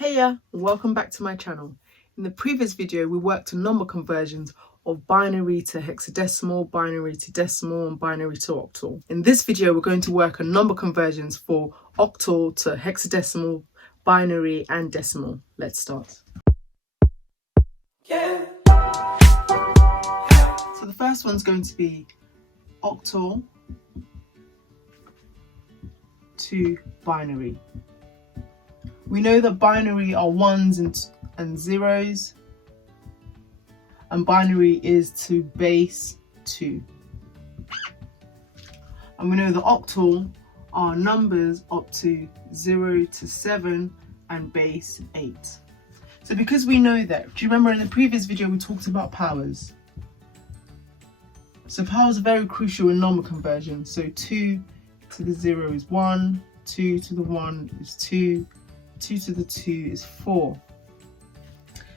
Heya, welcome back to my channel. In the previous video, we worked on number conversions of binary to hexadecimal, binary to decimal, and binary to octal. In this video, we're going to work on number conversions for octal to hexadecimal, binary, and decimal. Let's start. So the first one's going to be octal to binary. We know that binary are ones and zeros, and binary is to base 2. And we know that octal are numbers up to 0 to 7 and base 8. So because we know that, do you remember in the previous video we talked about powers? So powers are very crucial in number conversion. So 2 to the 0 is 1, 2 to the 1 is 2, 2 to the 2 is 4.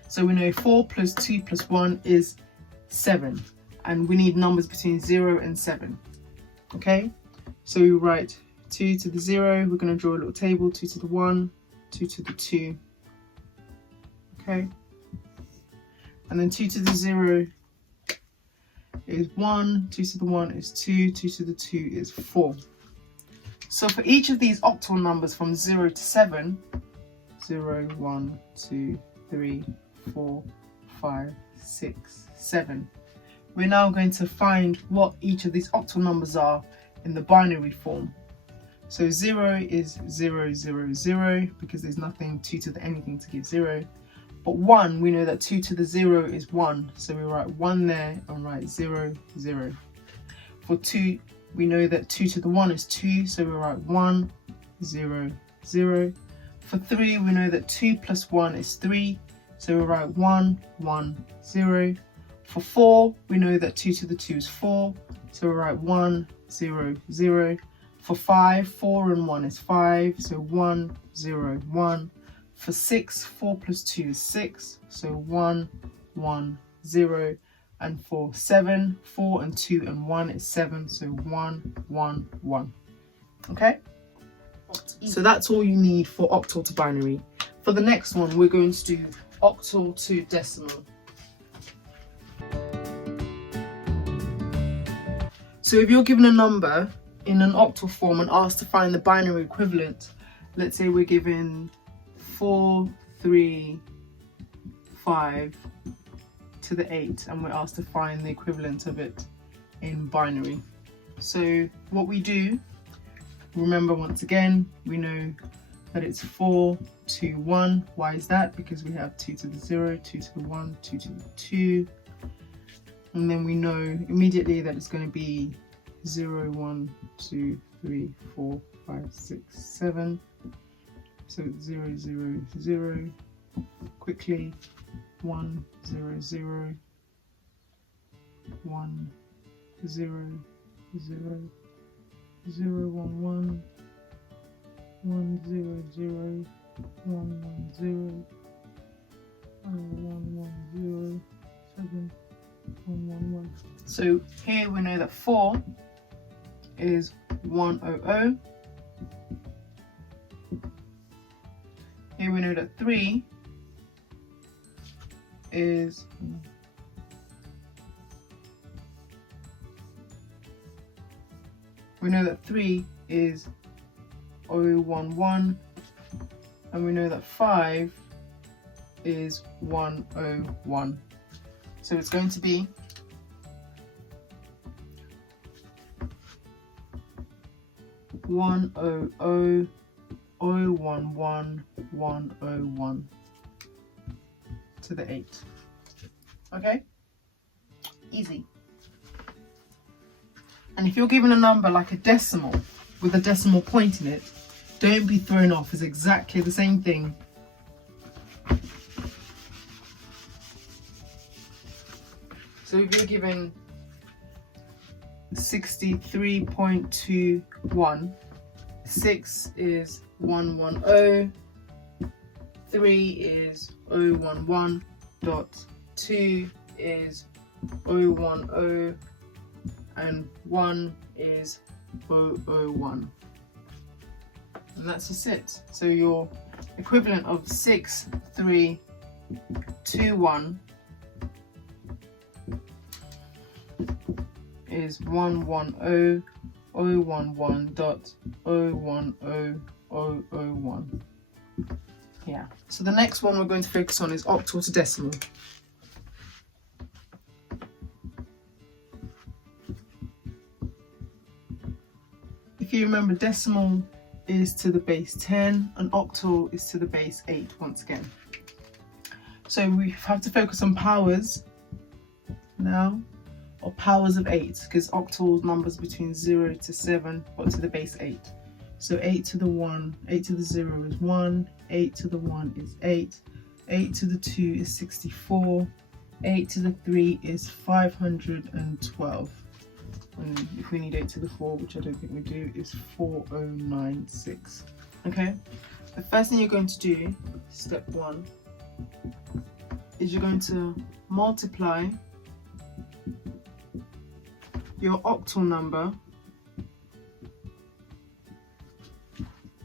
So we know 4 plus 2 plus 1 is 7. And we need numbers between 0 and 7. Okay? So we write 2 to the 0. We're going to draw a little table. 2 to the 1, 2 to the 2. Okay? And then 2 to the 0 is 1. 2 to the 1 is 2. 2 to the 2 is 4. So for each of these octal numbers from 0 to 7, 0, 1, 2, 3, 4, 5, 6, 7. We're now going to find what each of these octal numbers are in the binary form. So 0 is 0, 0, 0, because there's nothing 2 to the anything to give 0. But 1, we know that 2 to the 0 is 1. So we write 1 there and write 0, 0. For 2, we know that 2 to the 1 is 2. So we write 1, 0, 0. For 3, we know that 2 plus 1 is 3. So we write 1, 1, 0. For 4, we know that 2 to the 2 is 4. So we write 1, 0, 0. For 5, 4 and 1 is 5. So 1, 0, 1. For 6, 4 plus 2 is 6. So 1, 1, 0. And for 7, 4 and 2 and 1 is 7. So 1, 1, 1. Okay? So that's all you need for octal to binary. For the next one, we're going to do octal to decimal. So if you're given a number in an octal form and asked to find the binary equivalent, let's say we're given 4, 3, 5 to the 8, and we're asked to find the equivalent of it in binary. So what we do, remember once again, we know that it's 4 to 1. Why is that? Because we have 2 to the 0, 2 to the 1, 2 to the 2. And then we know immediately that it's going to be 0, 1, 2, 3, 4, 5, 6, 7. So 0, 0, 0. Quickly, 1, 0, 0. 1, 0, 0. 0, 1, 1, 1, 0, 0, 1, 1, 0, 1, 1, 0, 7, 1, 1, 1. So here we know that 4 is 100. Here we know that 3 is We know that 3 is 011, and we know that 5 is 101. So it's going to be 100, 011, 101 to the 8. Okay? Easy. And if you're given a number like a decimal with a decimal point in it, don't be thrown off. It's exactly the same thing. So if you're given 63.21, 6 is 110, 3 is 011, 2 is 010, and 1 is 001. And that's just it. So your equivalent of 6, 3, 2, 1 is 110.011.010.001. Yeah. So the next one we're going to focus on is octal to decimal. If you remember, decimal is to the base 10 and octal is to the base 8 once again. So we have to focus on powers now, or powers of 8, because octal numbers between 0 to 7 but to the base 8. So 8 to the 1, 8 to the 0 is 1, 8 to the 1 is 8, 8 to the 2 is 64, 8 to the 3 is 512. And if we need 8 to the 4, which I don't think we do, is 4096. Okay, the first thing you're going to do, step 1, is you're going to multiply your octal number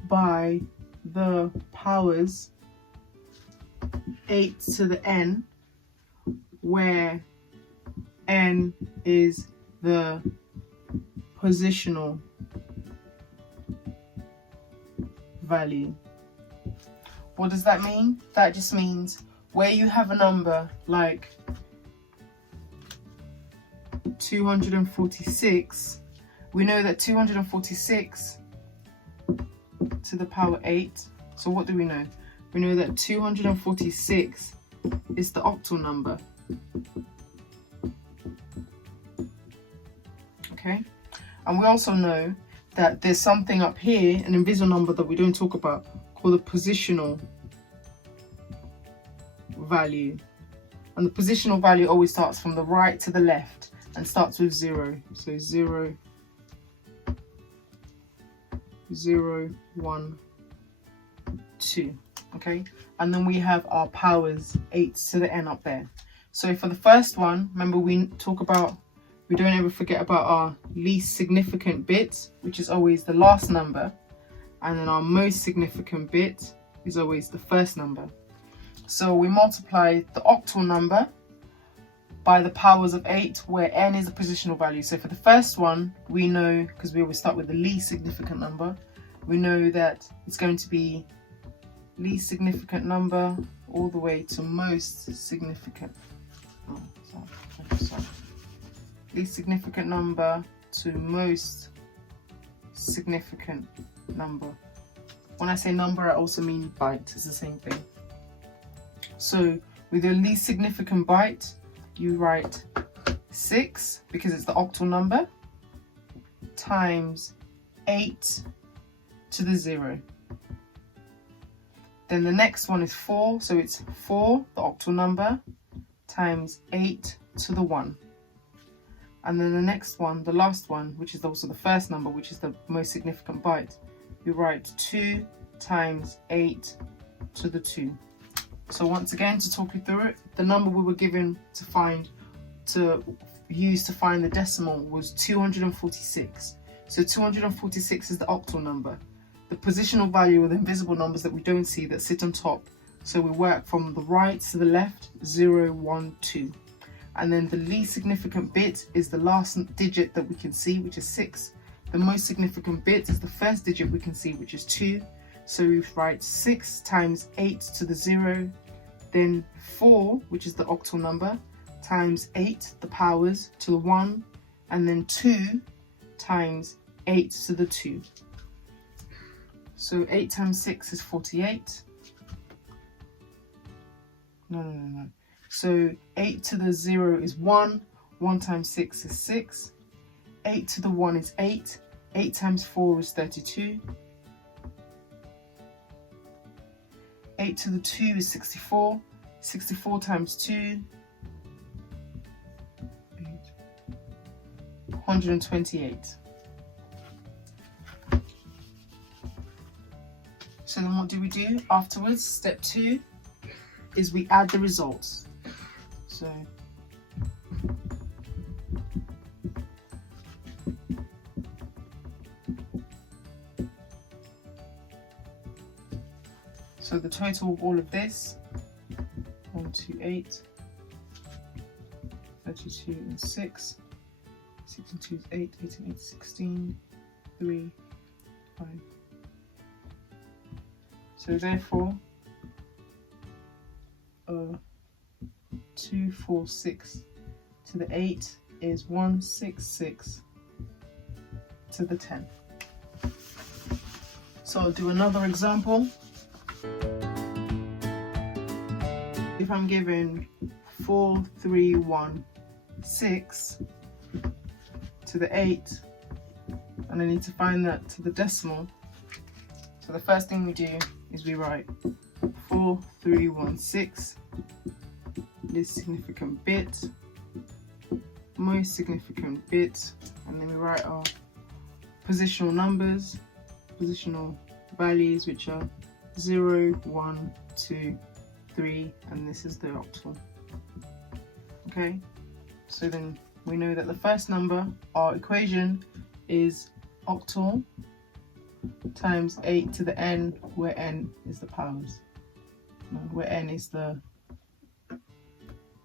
by the powers 8 to the n, where n is the positional value. What does that mean? That just means where you have a number like 246, we know that 246 to the power 8. So what do we know? We know that 246 is the octal number. Okay, and we also know that there's something up here, an invisible number that we don't talk about, called the positional value. And the positional value always starts from the right to the left and starts with 0. So 0, 0, 1, 2. Okay, and then we have our powers 8 to the n up there. So for the first one, remember we talk about, we don't ever forget about our least significant bit, which is always the last number, and then our most significant bit is always the first number. So we multiply the octal number by the powers of 8, where n is the positional value. So for the first one, we know, because we always start with the least significant number, we know that it's going to be least significant number all the way to most significant. Least significant number to most significant number. When I say number, I also mean byte. It's the same thing. So with your least significant byte, you write 6, because it's the octal number, times 8 to the 0. Then the next one is 4, so it's 4, the octal number, times 8 to the 1. And then the next one, the last one, which is also the first number, which is the most significant byte, you write 2 times 8 to the 2. So once again, to talk you through it, the number we were given to use to find the decimal was 246. So 246 is the octal number. The positional value are the invisible numbers that we don't see that sit on top. So we work from the right to the left, 0, 1, 2. And then the least significant bit is the last digit that we can see, which is 6. The most significant bit is the first digit we can see, which is 2. So we write 6 times 8 to the 0, then 4, which is the octal number, times 8, the powers, to the 1, and then 2 times 8 to the 2. So 8 times 6 is 48. No. So 8 to the 0 is 1. 1 times 6 is 6. 8 to the 1 is 8. 8 times 4 is 32. 8 to the 2 is 64. 64 times 2, 128. So then what do we do afterwards? Step 2 is we add the results. So the total of all of this, 1, 2, 8, 32 and 6, 6 and 2 is 8, 8 and 8 is 16, 3, 5. So therefore, 246 to the 8 is 166 to the 10. So I'll do another example. If I'm given 4316 to the 8 and I need to find that to the decimal, so the first thing we do is we write 4316, least significant bit, most significant bit, and then we write our positional numbers, positional values, which are 0, 1, 2, 3, and this is the octal. Okay, so then we know that the first number, our equation, is octal times 8 to the n, where n is the powers, where n is the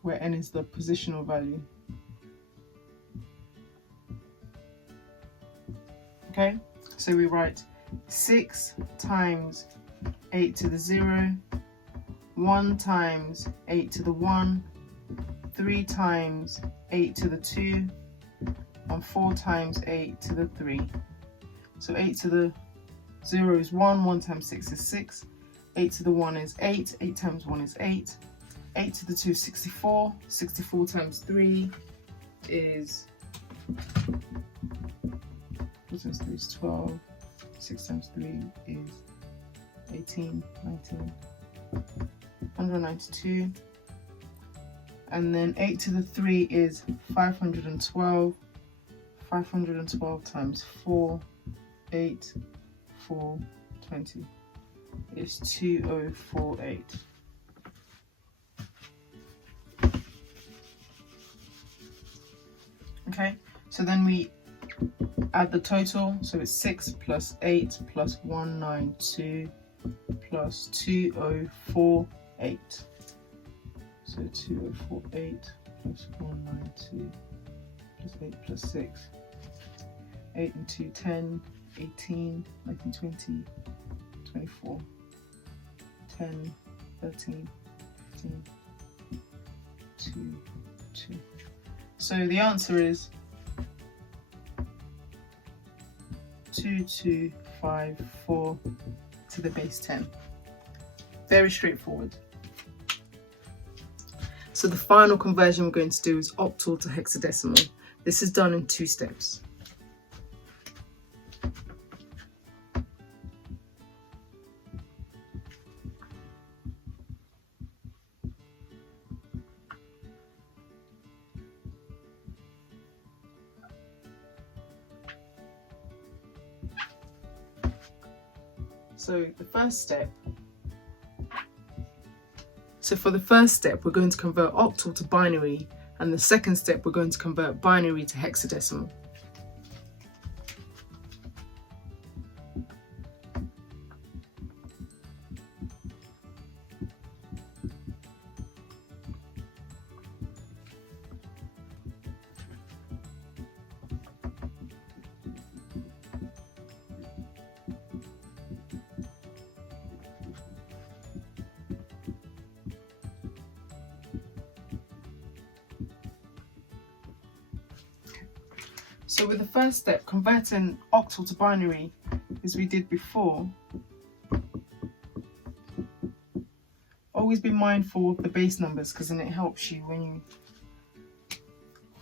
positional value. Okay, so we write 6 times 8 to the 0, 1 times 8 to the 1, 3 times 8 to the 2, and 4 times 8 to the 3. So 8 to the 0 is 1, 1 times 6 is 6, 8 to the 1 is 8, 8 times 1 is 8, 8 to the 2 is 64, 64 times 3 is 4 times 3 is 12, 6 times 3 is 18, 19, 192, and then 8 to the 3 is 512, 512 times 4, 8, 4, 20 is 2048. Okay, so then we add the total, so it's 6 plus 8 plus 192 plus 2048. So 2048 plus 192 plus 8 plus 6. 8 and 2, 10, 18, 19, 20, 24, 10, 13, 15, 2, 2. So the answer is 2254 to the base 10. Very straightforward. So the final conversion we're going to do is octal to hexadecimal. This is done in 2 steps. So the first step, for the first step, we're going to convert octal to binary, and the second step, we're going to convert binary to hexadecimal. So with the first step, converting octal to binary, as we did before, always be mindful of the base numbers, because then it helps you when you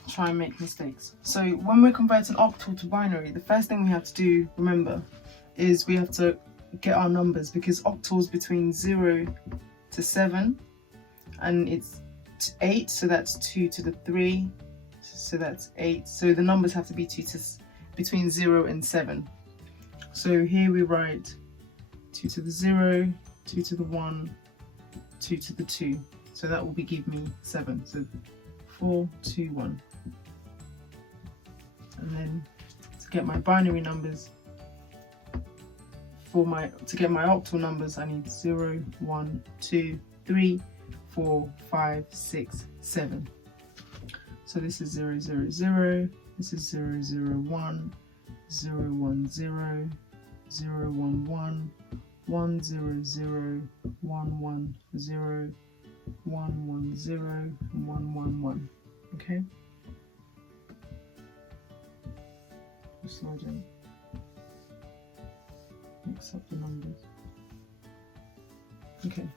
try and make mistakes. So when we're converting octal to binary, the first thing we have to do, remember, is we have to get our numbers, because octal is between 0 to 7, and it's 8, so that's 2 to the 3. So that's 8. So the numbers have to be between 0 and 7. So here we write 2 to the 0, 2 to the 1, 2 to the 2. So that will give me 7. So 4, 2, 1. And then to get my binary numbers, to get my octal numbers, I need 0, 1, 2, 3, 4, 5, 6, 7. So this is 0, 0, 0. This is 0, 0, 1, 0, 1, 0, 0, 1, 1, 1, 0, 0, 1, 1, 0, 1, 1, 0, and 1, 1, 1. Okay? Just slow down. Mix up the numbers. Okay.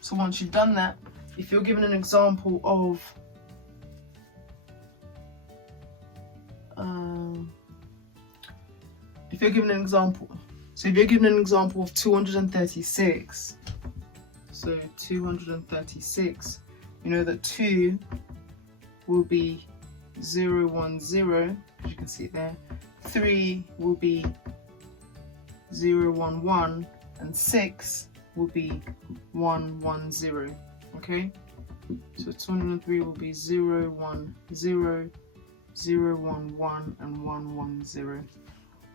So once you've done that, if you're given an example of if you're given an example of 236, so 236, you know that 2 will be 0, 1, 0, as you can see there, 3 will be 0, 1, 1, and 6 will be 1, 1, 0. Okay, so 203 will be 0, 1, 0, 0, 1, 1, and 1, 1, 0.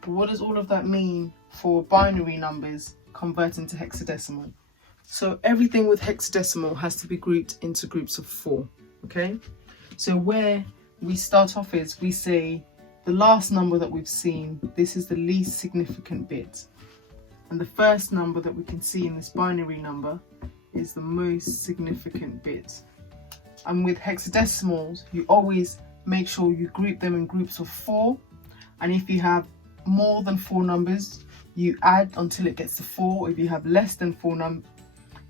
But what does all of that mean for binary numbers converting to hexadecimal? So everything with hexadecimal has to be grouped into groups of 4. Okay, so where we start off is we say the last number that we've seen, this is the least significant bit. And the first number that we can see in this binary number is the most significant bit. And with hexadecimals, you always make sure you group them in groups of 4. And if you have more than 4 numbers, you add until it gets to 4. If you have less than 4 numbers,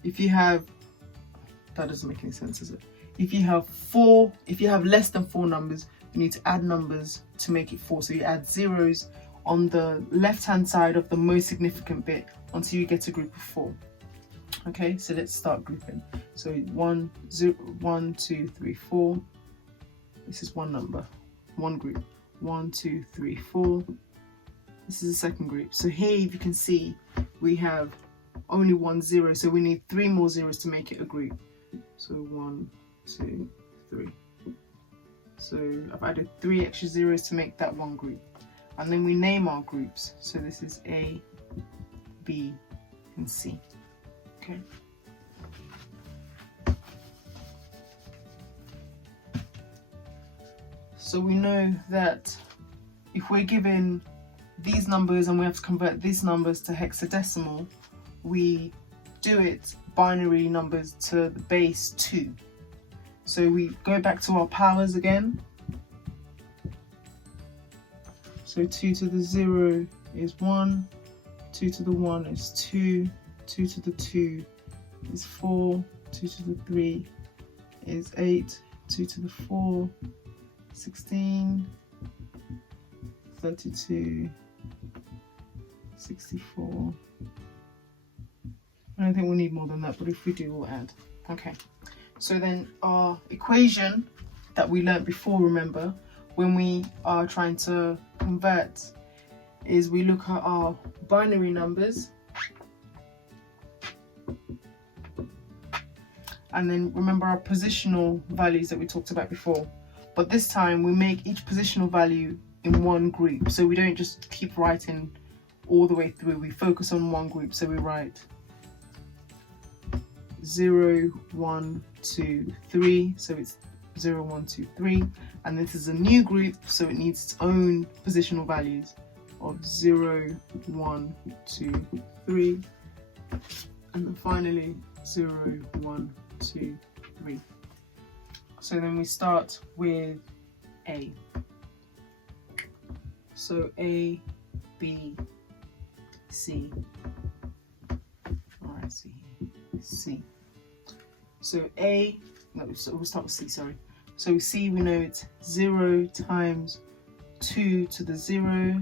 that doesn't make any sense, does it? If you have less than 4 numbers, you need to add numbers to make it 4. So you add zeros on the left hand side of the most significant bit until you get a group of 4. Okay, so let's start grouping. So 1, 0, 1, 2, 3, 4. This is one number, one group. 1, 2, 3, 4. This is the second group. So here, if you can see, we have only 1 0, so we need 3 more zeros to make it a group. So 1, 2, 3. So I've added 3 extra zeros to make that one group. And then we name our groups. So this is A, B, and C. Okay. So we know that if we're given these numbers and we have to convert these numbers to hexadecimal, we do it binary numbers to the base 2. So we go back to our powers again. So 2 to the 0 is 1, 2 to the 1 is 2, 2 to the 2 is 4, 2 to the 3 is 8, 2 to the 4, 16, 32, 64. I don't think we'll need more than that, but if we do, we'll add. Okay, so then our equation that we learnt before, remember, when we are trying to convert, is we look at our binary numbers and then remember our positional values that we talked about before. But this time we make each positional value in one group, so we don't just keep writing all the way through, we focus on one group. So we write 0, 1, 2, 3, so it's 0, 1, 2, 3, and this is a new group, so it needs its own positional values of 0, 1, 2, 3, and then finally 0, 1, 2, 3. So then we start with A. So A, B, C. Alright, C. So A, no, so we'll start with C, sorry. So C, we know it's 0 times 2 to the 0,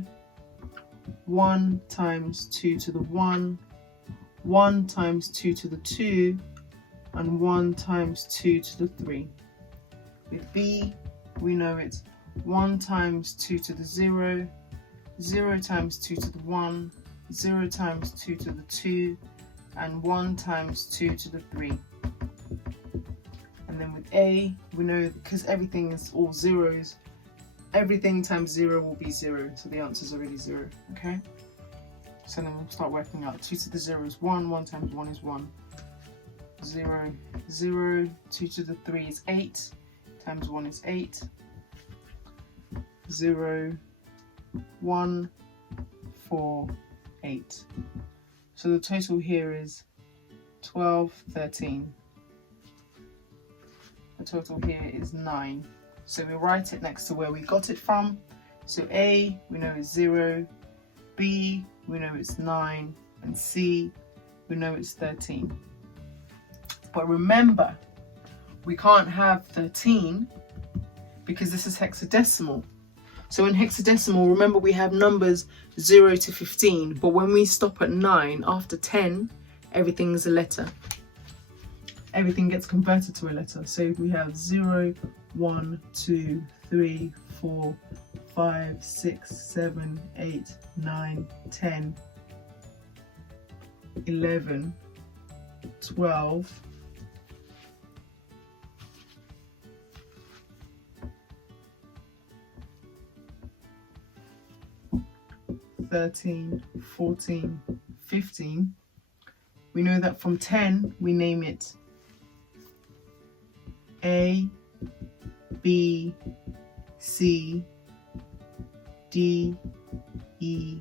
1 times 2 to the 1, 1 times 2 to the 2, and 1 times 2 to the 3. With B, we know it's 1 times 2 to the 0, 0 times 2 to the 1, 0 times 2 to the 2, and 1 times 2 to the 3. And then with A, we know because everything is all zeros, everything times 0 will be 0, so the answer is already 0, okay? So then we'll start working out. 2 to the 0 is 1, 1 times 1 is 1. 0, 0, 2 to the 3 is 8, times 1 is 8. 0, 1, 4, 8. So the total here is 12, 13. The total here is 9. So we write it next to where we got it from. So A, we know is 0, B, we know it's 9, and C, we know it's 13. But remember, we can't have 13 because this is hexadecimal. So in hexadecimal, remember we have numbers 0 to 15, but when we stop at 9, after 10, everything is a letter. Everything gets converted to a letter. So we have 0, 1, 2, 3, 4, 5, 6, 7, 8, 9, 10, 11, 12, 13, 14, 15. We know that from 10 we name it A, B, C, D, E,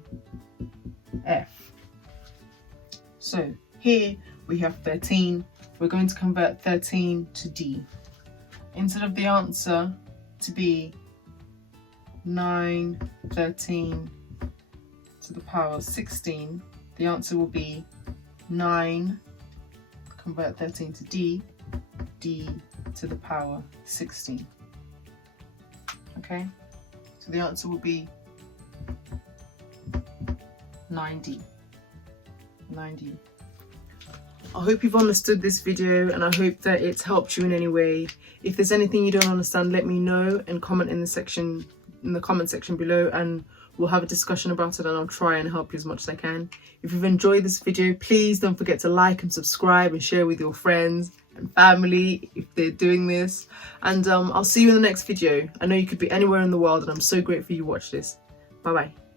F. So here we have 13. We're going to convert 13 to D. Instead of the answer to be 9, 13 to the power 16, the answer will be 9, convert 13 to D, D to the power 16. Okay, so the answer will be 9D. 9D. I hope you've understood this video and I hope that it's helped you in any way. If there's anything you don't understand, let me know and comment in the comment section below, and we'll have a discussion about it and I'll try and help you as much as I can. If you've enjoyed this video, please don't forget to like and subscribe and share with your friends and family if they're doing this. And I'll see you in the next video. I know you could be anywhere in the world and I'm so grateful you watched this. Bye bye.